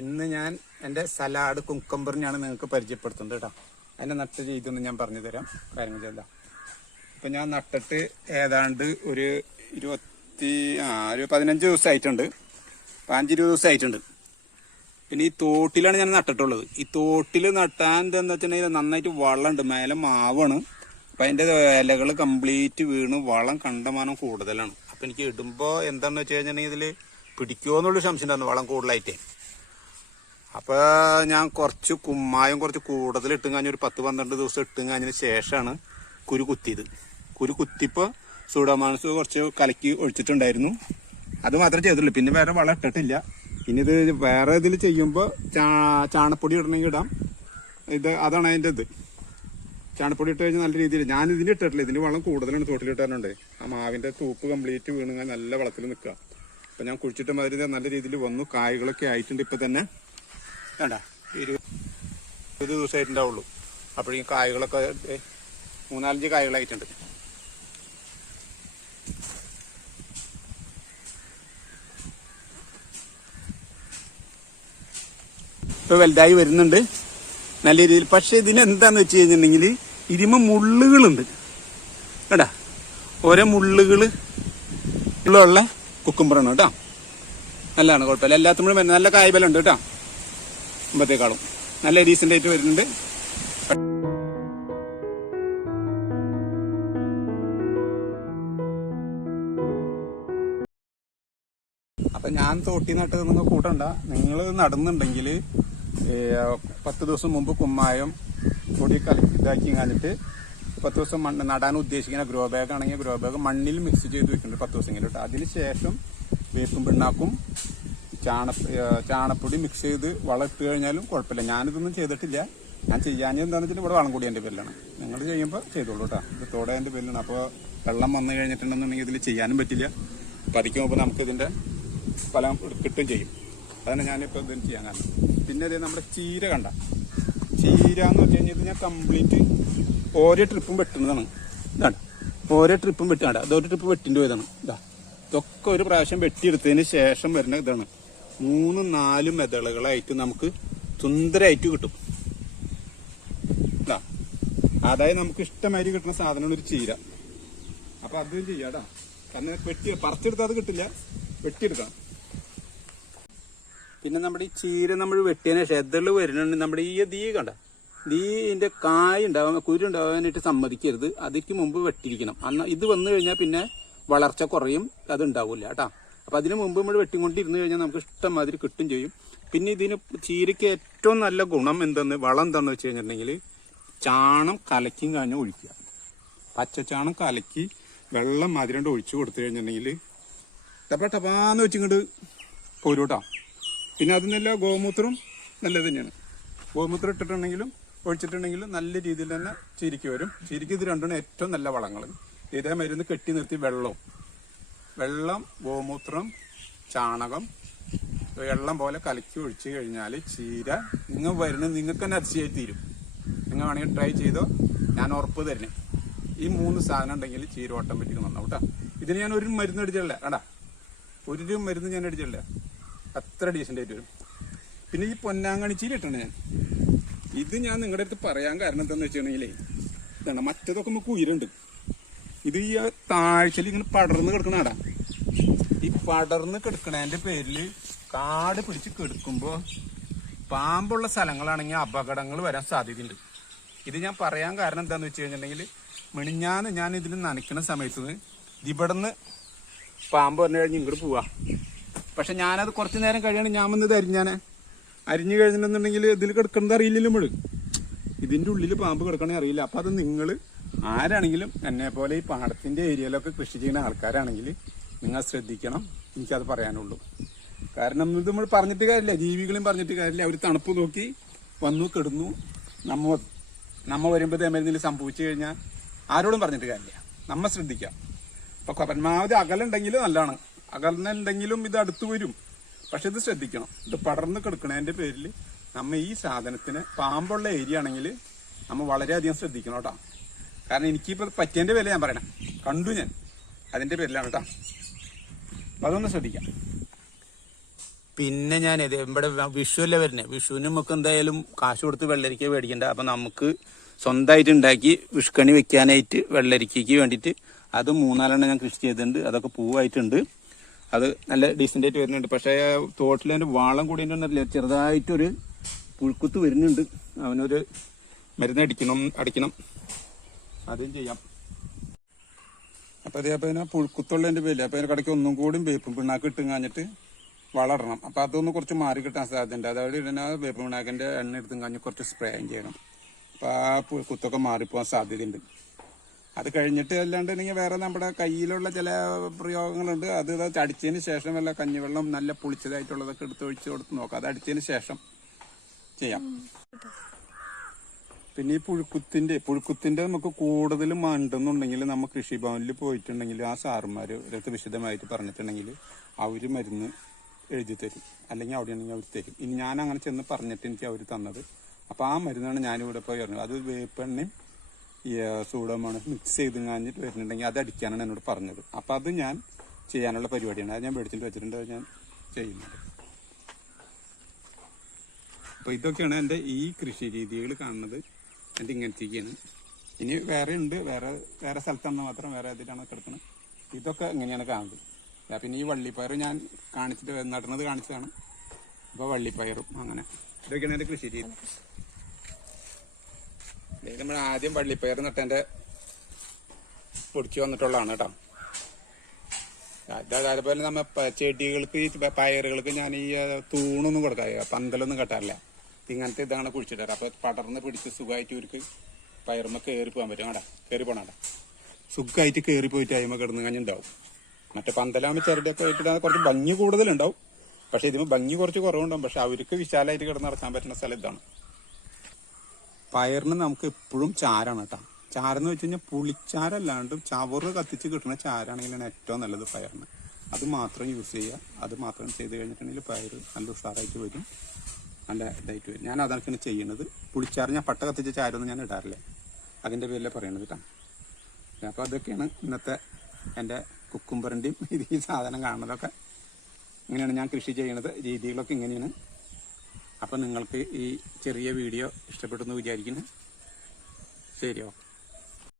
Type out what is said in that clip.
ഇന്ന് ഞാൻ എൻ്റെ സലാഡ് കുക്കമ്പറിനെയാണ് നിങ്ങൾക്ക് പരിചയപ്പെടുത്തുന്നത് കേട്ടോ. അതിൻ്റെ നട്ട രീതിയൊന്നും ഞാൻ പറഞ്ഞു തരാം. കാര്യങ്ങൾ ചെയ്താൽ ഇപ്പം ഞാൻ നട്ടിട്ട് ഏതാണ്ട് ഒരു 15 ദിവസമായിട്ടുണ്ട്. 15-20 ദിവസമായിട്ടുണ്ട്. പിന്നെ ഈ തോട്ടിലാണ് ഞാൻ നട്ടിട്ടുള്ളത്. ഈ തോട്ടിൽ നട്ടാൻ എന്താണെന്ന് വെച്ചിട്ടുണ്ടെങ്കിൽ നന്നായിട്ട് വളമുണ്ട്, മേലെ മാവാണ്. അപ്പം അതിൻ്റെ ഇലകൾ കംപ്ലീറ്റ് വീണ് വളം കണ്ടമാനം കൂടുതലാണ്. അപ്പം എനിക്ക് ഇടുമ്പോൾ എന്താണെന്ന് വെച്ച് കഴിഞ്ഞിട്ടുണ്ടെങ്കിൽ ഇതിൽ പിടിക്കുമോ എന്നുള്ളൊരു സംശയം ഉണ്ടായിരുന്നു, വളം കൂടുതലായിട്ടേ. അപ്പോൾ ഞാൻ കുറച്ച് കുമ്മായം കുറച്ച് കൂടുതൽ ഇട്ടും കഴിഞ്ഞ് ഒരു 10-12 ദിവസം ഇട്ടും കഴിഞ്ഞതിന് ശേഷമാണ് കുരു കുത്തിയത്. കുരു കുത്തിപ്പോൾ സൂഡോമോണാസ് കുറച്ച് കലക്കി ഒഴിച്ചിട്ടുണ്ടായിരുന്നു. അത് മാത്രമേ ചെയ്തിട്ടുള്ളൂ, പിന്നെ വേറെ വളം ഇട്ടിട്ടില്ല. ഇനി ഇത് വേറെ ഇതിൽ ചെയ്യുമ്പോൾ ചാണപ്പൊടി ഇടണമെങ്കിൽ ഇടാം. അതാണ് അതിൻ്റെ ഇത്. ചാണപ്പൊടി ഇട്ട് കഴിഞ്ഞാൽ നല്ല രീതിയിൽ ഞാൻ ഇതിന് ഇട്ടിട്ടില്ല. ഇതിന് വളം കൂടുതലാണ് തോട്ടിലിട്ടാറുണ്ട്. ആ മാവിൻ്റെ തൂപ്പ് കംപ്ലീറ്റ് വീണ് നല്ല വളത്തിൽ നിൽക്കുക. അപ്പം ഞാൻ കുഴിച്ചിട്ട് മാതിരി നല്ല രീതിയിൽ വന്നു. കായ്കളൊക്കെ ആയിട്ടുണ്ട്. ഇപ്പം തന്നെ വേണ്ട 20 ദിവസമായിട്ടുണ്ടാവുള്ളൂ. അപ്പോഴേക്കും കായ്കളൊക്കെ 3-4 കായ്കളായിട്ടുണ്ട്. ഇപ്പോൾ വലുതായി വരുന്നുണ്ട് നല്ല രീതിയിൽ. പക്ഷെ ഇതിനെന്താന്ന് വെച്ച് കഴിഞ്ഞിട്ടുണ്ടെങ്കിൽ ഇതിമ മുള്ളുകളുണ്ട് കേട്ടാ. ഓരോ മുള്ളുകൾ ഉള്ള കുക്കുമ്പറാണ് കേട്ടോ. നല്ലതാണ്, കുഴപ്പമില്ല. എല്ലാത്തുമ്പോഴും നല്ല കായ്ബലമുണ്ട് കേട്ടോ. മുമ്പത്തേക്കാളും നല്ല ഡീസൻ്റ് ആയിട്ട് വരുന്നുണ്ട്. അപ്പം ഞാൻ തോട്ടി നട്ടത് നിങ്ങൾ കൂട്ടണ്ട. നിങ്ങൾ നടുന്നുണ്ടെങ്കിൽ 10 ദിവസം മുമ്പ് കുമ്മായം പൊടി ഇതാക്കി കഴിഞ്ഞിട്ട് 10 ദിവസം മണ്ണ് നടാൻ ഉദ്ദേശിക്കുന്ന ഗ്രോ ബാഗ് ആണെങ്കിൽ ഗ്രോ ബാഗ് മണ്ണിൽ മിക്സ് ചെയ്ത് വെക്കുന്നുണ്ട് 10 ദിവസം കഴിഞ്ഞിട്ട്. അതിന് ശേഷം വേപ്പും പിണ്ണാക്കും ചാണപ്പൊടി മിക്സ് ചെയ്ത് വളം ഇട്ട് കഴിഞ്ഞാലും കുഴപ്പമില്ല. ഞാനിതൊന്നും ചെയ്തിട്ടില്ല. ഞാൻ ചെയ്യാഞ്ഞത് എന്താണെന്ന് വെച്ചിട്ട് ഇവിടെ വളം കൂടി എൻ്റെ പേരിലാണ്. നിങ്ങൾ ചെയ്യുമ്പോൾ ചെയ്തോളൂ കേട്ടോ. ഇത് തോടെ എൻ്റെ പേരിലാണ്. അപ്പോൾ വെള്ളം വന്നു കഴിഞ്ഞിട്ടുണ്ടെന്നുണ്ടെങ്കിൽ ഇതിൽ ചെയ്യാനും പറ്റില്ല. പതിക്കുമ്പോൾ നമുക്ക് ഇതിൻ്റെ ഫലം കിട്ടും ചെയ്യും. അതാണ് ഞാനിപ്പോൾ ഇതിന് ചെയ്യാൻ കാരണം. പിന്നെ അതേ നമ്മുടെ ചീര കണ്ട ചീര എന്ന് വെച്ച് കഴിഞ്ഞാൽ ഞാൻ കംപ്ലീറ്റ് ഓരോ ട്രിപ്പും വെട്ടുന്നതാണ്. ഇതാണ് ഓരോ ട്രിപ്പും വെട്ടാണ്ട. അതൊരു ട്രിപ്പ് വെട്ടിൻ്റെ പോയതാണ്. ഇതൊക്കെ ഒരു പ്രാവശ്യം വെട്ടിയെടുത്തതിന് ശേഷം വരുന്ന ഇതാണ്. 3-4 മെതളുകളായിട്ട് നമുക്ക് സുന്ദരമായിട്ട് കിട്ടും. അതായത് നമുക്ക് ഇഷ്ടമാതിരി കിട്ടുന്ന സാധനമാണ് ഒരു ചീര. അപ്പൊ അതും ചെയ്യാടാ. കാരണം പറിച്ചെടുത്താൽ അത് കിട്ടില്ല, വെട്ടിയെടുക്കണം. പിന്നെ നമ്മുടെ ഈ ചീര നമ്മൾ വെട്ടിയതിന് ശേഷം എതള് വരുന്നുണ്ട്. നമ്മുടെ ഈ കണ്ട ഇതിന്റെ കായ് ഉണ്ടാവാൻ കുരു ഉണ്ടാവാനായിട്ട് സമ്മതിക്കരുത്. അതിക്ക് മുമ്പ് വെട്ടിയിരിക്കണം. അന്ന് ഇത് വന്നു കഴിഞ്ഞാൽ പിന്നെ വളർച്ച കുറയും, അത് ഉണ്ടാവില്ല കേട്ടോ. അപ്പൊ അതിന് മുമ്പ് നമ്മൾ വെട്ടിക്കൊണ്ടിരുന്ന് കഴിഞ്ഞാൽ നമുക്ക് ഇഷ്ടംമാതിരി കിട്ടും ചെയ്യും. പിന്നെ ഇതിന് ചീരയ്ക്ക് ഏറ്റവും നല്ല ഗുണം വളം എന്താണെന്ന് വെച്ച് കഴിഞ്ഞിട്ടുണ്ടെങ്കിൽ ചാണം കലക്കിയും കഴിഞ്ഞാൽ ഒഴിക്കുക. പച്ചച്ചാണം കലക്കി വെള്ളം മാതിരി ഒഴിച്ചു കൊടുത്തു കഴിഞ്ഞിട്ടുണ്ടെങ്കിൽ ടപ്പാന്ന് വെച്ചിങ്ങോട്ട് പോരൂട്ടാ. പിന്നെ അത് നല്ല ഗോമൂത്രം നല്ലത് തന്നെയാണ്. ഗോമൂത്രം ഇട്ടിട്ടുണ്ടെങ്കിലും ഒഴിച്ചിട്ടുണ്ടെങ്കിലും നല്ല രീതിയിൽ തന്നെ ചീരിക്ക് വരും. ചീരിക്ക് ഇത് രണ്ടും ഏറ്റവും നല്ല വളങ്ങൾ. ഇതേ മരുന്ന് കെട്ടി നിർത്തി വെള്ളം ഗോമൂത്രം ചാണകം വെള്ളം പോലെ കലക്കി ഒഴിച്ചു കഴിഞ്ഞാൽ ചീര നിങ്ങൾക്ക് തന്നെ അതിശയായി തീരും. നിങ്ങൾ വേണമെങ്കിൽ ട്രൈ ചെയ്തോ, ഞാൻ ഉറപ്പ് തരുന്നേ. ഈ 3 സാധനം ഉണ്ടെങ്കിൽ ചീര ഓട്ടോമാറ്റിക് നന്നാവും കേട്ടോ. ഇതിന് ഞാൻ ഒരു മരുന്ന് അടിച്ചില്ല കേട്ടാ. ഒരു മരുന്ന് ഞാൻ അടിച്ചില്ല. അത്ര ഡീസൻ്റ് ആയിട്ട് വരും. പിന്നെ ഈ പൊന്നാങ്കണ്ണി ചീര ഇട്ടുണ്ട് ഞാൻ. ഇത് ഞാൻ നിങ്ങളുടെ അടുത്ത് പറയാൻ കാരണം എന്താണെന്ന് വെച്ചിട്ടുണ്ടെങ്കിലേ ഇതാണ്. മറ്റേതൊക്കെ നമുക്ക് ഉയരുണ്ട്. ഇത് ഈ താഴ്ചയിൽ ഇങ്ങനെ പടർന്ന് കിടക്കണടാ. ഈ പടർന്ന് കിടക്കണതിന്റെ പേരിൽ കാട് പിടിച്ച് കിടക്കുമ്പോൾ പാമ്പുള്ള സ്ഥലങ്ങളാണെങ്കിൽ അപകടങ്ങൾ വരാൻ സാധ്യതയുണ്ട്. ഇത് ഞാൻ പറയാൻ കാരണം എന്താണെന്ന് വെച്ച് കഴിഞ്ഞിട്ടുണ്ടെങ്കിൽ മിണിഞ്ഞാന്ന് ഞാൻ ഇതിൽ നനയ്ക്കുന്ന സമയത്ത് ഇവിടുന്ന് പാമ്പ് പറഞ്ഞു കഴിഞ്ഞ് ഇങ്ങോട്ട് പോവാ. പക്ഷെ ഞാനത് കുറച്ച് നേരം കഴിയാണ് ഞാൻ വന്നത് അരിഞ്ഞു കഴിഞ്ഞിട്ടുണ്ടെങ്കിൽ ഇതിൽ കിടക്കുന്നത് അറിയില്ലല്ലോ. നമ്മൾ ഇതിൻ്റെ ഉള്ളിൽ പാമ്പ് കിടക്കണമെങ്കിൽ അറിയില്ല. അപ്പം അത് നിങ്ങൾ ആരാണെങ്കിലും എന്നെ പോലെ ഈ പാടത്തിൻ്റെ ഏരിയയിലൊക്കെ കൃഷി ചെയ്യുന്ന ആൾക്കാരാണെങ്കിൽ നിങ്ങൾ ശ്രദ്ധിക്കണം. എനിക്കത് പറയാനുള്ളൂ. കാരണം ഇത് നമ്മൾ പറഞ്ഞിട്ട് കാര്യമില്ല, ജീവികളെയും പറഞ്ഞിട്ട് കാര്യമില്ല. അവർ തണുപ്പ് നോക്കി വന്നു കിടന്നു. നമ്മ വരുമ്പോൾ എന്തെങ്കിലും സംഭവിച്ചു കഴിഞ്ഞാൽ ആരോടും പറഞ്ഞിട്ട് കാര്യമില്ല. നമ്മ ശ്രദ്ധിക്കാം. അപ്പോൾ പരമാവധി അകലുണ്ടെങ്കിൽ നല്ലതാണ്. അകലുണ്ടെങ്കിലും ഇത് അടുത്ത് വരും. പക്ഷെ ഇത് ശ്രദ്ധിക്കണം. ഇത് പടർന്ന് കിടക്കണതിൻ്റെ പേരിൽ നമ്മ ഈ സാധനത്തിന് പാമ്പുള്ള ഏരിയ ആണെങ്കിൽ നമ്മൾ വളരെയധികം ശ്രദ്ധിക്കണം കേട്ടോ. കാരണം എനിക്കിപ്പോൾ പറ്റിയതിൻ്റെ വില ഞാൻ പറയണം. കണ്ടു ഞാൻ, അതിൻ്റെ പേരിലാണ് കേട്ടോ. അപ്പം അതൊന്ന് ശ്രദ്ധിക്കാം. പിന്നെ ഞാൻ ഇവിടെ വിഷുവല്ലേ വരുന്നത്, വിഷുവിന് നമുക്ക് എന്തായാലും കാശ് കൊടുത്ത് വെള്ളരിക്ക മേടിക്കണ്ട. അപ്പം നമുക്ക് സ്വന്തമായിട്ട് ഉണ്ടാക്കി വിഷുക്കണി വെക്കാനായിട്ട് വെള്ളരിക്കയ്ക്ക് വേണ്ടിയിട്ട് അത് 3-4 ഞാൻ കൃഷി ചെയ്തിട്ടുണ്ട്. അതൊക്കെ പൂവായിട്ടുണ്ട്, അത് നല്ല ഡീസൻ്റ് ആയിട്ട് വരുന്നുണ്ട്. പക്ഷേ തോട്ടിൽ അതിൻ്റെ വാളം കൂടി ചെറുതായിട്ടൊരു പുഴുക്കുത്ത് വരുന്നുണ്ട്. അവനൊരു മരുന്ന് അടിക്കണം, അതും ചെയ്യാം. അപ്പോൾ അതേപോലെ പുഴുക്കുത്തുള്ളതിൻ്റെ പേരില്ല. അപ്പോൾ അതിൻ്റെ കടയ്ക്ക് ഒന്നും കൂടി വേപ്പും പിണ്ണാക്ക് ഇട്ട് കഴിഞ്ഞിട്ട് വളരണം. അപ്പോൾ അതൊന്ന് കുറച്ച് മാറി കിട്ടാൻ സാധ്യതയുണ്ട്. അതായത് ഇതിനെ വേപ്പും പിണ്ണാക്കിൻ്റെ എണ്ണ എടുത്തും കഴിഞ്ഞ് കുറച്ച് സ്പ്രേയും ചെയ്യണം. അപ്പോൾ ആ പുഴുക്കുത്തൊക്കെ മാറിപ്പോകാൻ സാധ്യതയുണ്ട്. അത് കഴിഞ്ഞിട്ട് അല്ലാണ്ടെങ്കിൽ വേറെ നമ്മുടെ കയ്യിലുള്ള ചില പ്രയോഗങ്ങളുണ്ട്. അത് അടിച്ചതിന് ശേഷം വല്ല കഞ്ഞിവെള്ളം നല്ല പുളിച്ചതായിട്ടുള്ളതൊക്കെ എടുത്ത് ഒഴിച്ച് കൊടുത്ത് നോക്കാം. അത് അടിച്ചതിന് ശേഷം ചെയ്യാം. പിന്നെ ഈ പുഴുക്കുത്തിന്റെ നമുക്ക് കൂടുതൽ മണ്ടെന്നുണ്ടെങ്കിൽ നമ്മൾ കൃഷിഭവനിൽ പോയിട്ടുണ്ടെങ്കിൽ ആ സാറുമാർ ഇതൊക്കെ വിശദമായിട്ട് പറഞ്ഞിട്ടുണ്ടെങ്കിൽ അവർ മരുന്ന് എഴുതി തരും, അല്ലെങ്കിൽ അവിടെ ആണെങ്കിൽ അവർ തരും. ഇനി ഞാൻ അങ്ങനെ ചെന്ന് പറഞ്ഞിട്ട് എനിക്ക് അവർ തന്നത്. അപ്പോൾ ആ മരുന്നാണ് ഞാനിവിടെ പോയി പറഞ്ഞത്. അത് വേപ്പെണ്ണയും ഈ സൂഡോമോണസ് മിക്സ് ചെയ്ത് കഴിഞ്ഞിട്ട് വരുന്നുണ്ടെങ്കിൽ അത് അടിക്കാനാണ് എന്നോട് പറഞ്ഞത്. അപ്പോൾ അത് ഞാൻ ചെയ്യാനുള്ള പരിപാടിയാണ്. അത് ഞാൻ മേടിച്ചിട്ട് വെച്ചിട്ടുണ്ട്, അത് ഞാൻ ചെയ്യുന്നത്. അപ്പോൾ ഇതൊക്കെയാണ് എൻ്റെ ഈ കൃഷി രീതികൾ കാണുന്നത്. എൻ്റെ ഇങ്ങനത്തേക്കാണ്. ഇനി വേറെ ഉണ്ട്, വേറെ സ്ഥലത്താണെന്ന് മാത്രം, വേറെ ഇതിലാണ് കിടക്കുന്നത്. ഇതൊക്കെ ഇങ്ങനെയാണ് കാണുന്നത്. പിന്നെ ഈ വള്ളിപ്പയർ ഞാൻ നടുന്നത് കാണിച്ചതാണ്. അപ്പോൾ വള്ളിപ്പയറും അങ്ങനെ ഇതൊക്കെയാണ് എൻ്റെ കൃഷി രീതി. നമ്മൾ ആദ്യം വള്ളിപ്പയർ നട്ടതിൻ്റെ പൊടിച്ച് വന്നിട്ടുള്ളതാണ് കേട്ടോ. അതേപോലെ നമ്മ ചെടികൾക്ക് പയറുകൾക്ക് ഞാൻ ഈ തൂണൊന്നും കൊടുക്കാറില്ല, പന്തലൊന്നും കെട്ടാറില്ല. ഇങ്ങനത്തെ ഇതാണ് കുഴിച്ചിട്ടാറ്. അപ്പോൾ പടർന്ന് പിടിച്ച് സുഖമായിട്ട് ഇവർക്ക് പയറുമ്പോൾ കയറി പോകാൻ പറ്റും. ആടാ കയറി പോകണാടാ, സുഖമായിട്ട് കയറി പോയിട്ട് അയ്മ കിടന്ന് കഴിഞ്ഞുണ്ടാവും. മറ്റേ പന്തലാകുമ്പോൾ ചിരടിയൊക്കെ ആയിട്ട് കുറച്ച് ഭംഗി കൂടുതലുണ്ടാവും. പക്ഷെ ഇതിന് ഭംഗി കുറച്ച് കുറവുണ്ടാവും. പക്ഷെ അവർക്ക് വിശാലമായിട്ട് കിടന്ന് നടക്കാൻ പറ്റുന്ന സ്ഥലം ഇതാണ്. പയറിന് നമുക്ക് എപ്പോഴും ചാരാണ് കേട്ടോ. ചാരെന്ന് വെച്ച് കഴിഞ്ഞാൽ പുളിച്ചാരല്ലാണ്ട് ചവറ് കത്തിച്ച് കിട്ടുന്ന ചാരാണെങ്കിലാണ് ഏറ്റവും നല്ലത് പയറിന്. അത് മാത്രം യൂസ് ചെയ്യുക. അത് മാത്രം ചെയ്ത് കഴിഞ്ഞിട്ടുണ്ടെങ്കിൽ പയർ നല്ല ഉഷാറായിട്ട് വരും, നല്ല ഇതായിട്ട് വരും. ഞാൻ അതൊക്കെയാണ് ചെയ്യുന്നത്. പുളിച്ചാറ് ഞാൻ പട്ട കത്തിച്ച ചാരൊന്നും ഞാൻ ഇടാറില്ല, അതിൻ്റെ പേരിലാണ് പറയണത് കേട്ടോ. അപ്പോൾ അതൊക്കെയാണ് ഇന്നത്തെ എൻ്റെ കുക്കുംബറിൻ്റെയും ഈ സാധനം കാണുന്നതൊക്കെ. ഇങ്ങനെയാണ് ഞാൻ കൃഷി ചെയ്യുന്നത്. രീതികളൊക്കെ ഇങ്ങനെയാണ്. അപ്പം നിങ്ങൾക്ക് ഈ ചെറിയ വീഡിയോ ഇഷ്ടപ്പെട്ടെന്ന് വിചാരിക്കുന്നു. ശരി, ഓക്കെ.